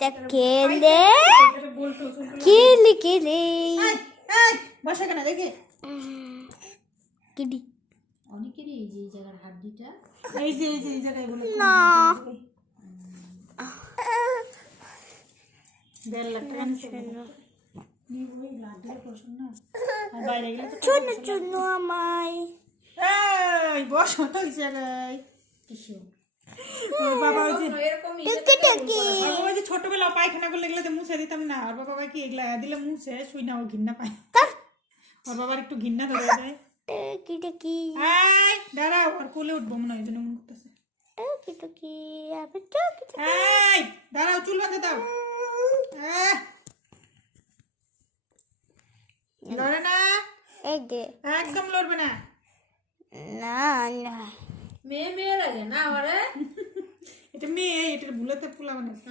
তা কেলে কেলে কেলে বসে কেন দেখি কিডি অনেকেরই এই যে এই জায়গার হাড্ডিটা এই যে এই জায়গায় বলে না 1.5 লাখ টাকা নিচে ওই লাড্ডুর পছন্দ না আর বাইরে গেলে তো চুন চুন আমায় এই বসো তো এই জায়গায় কিছু ওর বাবা ওই যে টুকি টুকি বাবা ওই যে ছোটবেলা পায়খানা করলে এগুলো তো মুছে দিতাম না আর বাবা কি এগুলা দিলে মুছে শুই না ও ঘৃণা পায় ওর বাবার একটু ঘৃণা ধরে যায় টুকি টুকি এই দাঁড়াও আর কোলে উঠবো মনে হয় যেন মন করতেছে টুকি টুকি আবার টুকি টুকি এই দাঁড়াও চুল বাঁধে দাও লড়ে না এই দে একদম লড়বে না না না মেয়ে মেয়ে লাগে না আমারে এটা মেয়ে এটা ভুলাতে পোলা বানাচ্ছে